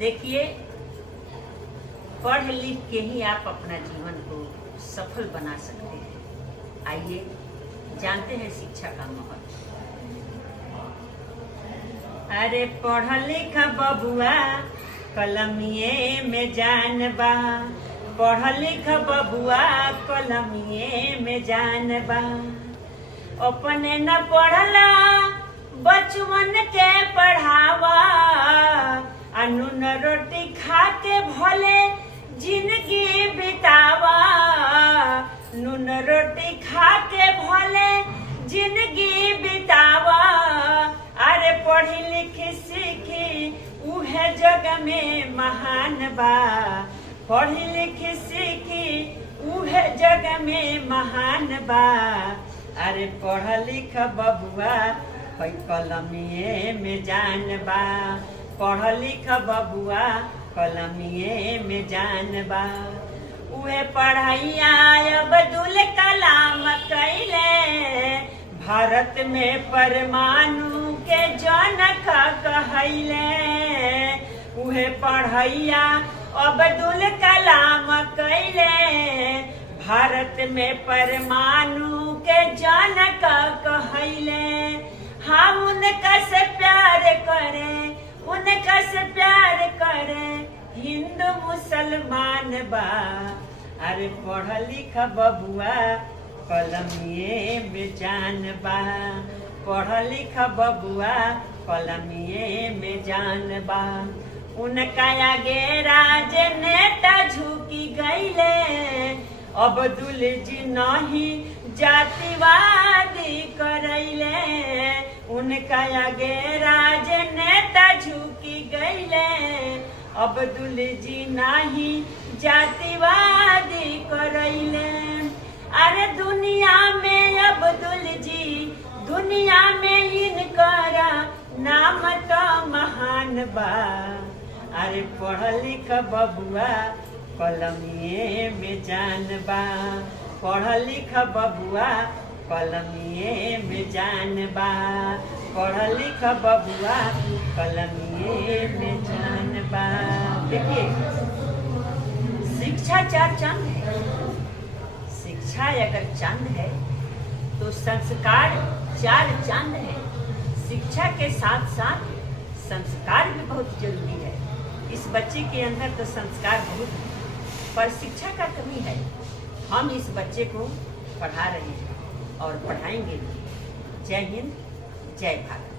देखिए, पढ़ लिख के ही आप अपना जीवन को सफल बना सकते हैं। आइए जानते हैं शिक्षा का महत्व। अरे पढ़ लिख बबुआ कलमिए में जान बा, पढ़ लिख बबुआ कलमिए में जान बा। अपने न पढ़ला बचवन के पढ़ावा, अनून रोटी खा के भले जिंदगी बितावा, नून रोटी खा के भले जिंदगी बितावा। अरे पढ़ी लिखी सीखी उहे जग में महान बा, पढ़ी लिखी सीखी उहे जग में महान बा। अरे पढ़ लिख बबुआ कलमिए में जान बा, पढ़ लिख बबुआ कलमिए में जान बा। उहे पढ़ैया अब्दुल कलाम कैले, भारत में परमाणु के जनक कहैले। उहे पढ़ैया अब्दुल कलाम कैले, भारत में परमाणु के जनक कहैले। हम उनका से प्यार करें, उनका से प्यार करें, हिंदू मुसलमान बा। अरे पढ़ लिख बबुआ कलमिए में जान बा, पढ़ लिख बबुआ कलमिए में जान बा। उनका आगे राजनेता झुकी गईले, अब्दुल जी नहीं जातिवादी करैले। उनका आगे राजनेता झुकी गईले, अब्दुल जी नहीं जातिवादी करैले। अरे दुनिया में अब्दुल जी, दुनिया में इनकर नाम तो महान बा। अरे पढ़ लिख बबुआ कलमिए में जान बा, पढ़ लिख बबुआ कलमिए में जान बा, पढ़ लिख बबुआ कलमिए में जान बा। देखिए, शिक्षा चार चांद है, शिक्षा अगर चांद है तो संस्कार चार चांद है। शिक्षा के साथ साथ संस्कार भी बहुत जरूरी है। इस बच्चे के अंदर तो संस्कार बहुत है, पर शिक्षा का कमी है। हम इस बच्चे को पढ़ा रहे हैं और पढ़ाएंगे भी। जय हिंद, जय भारत।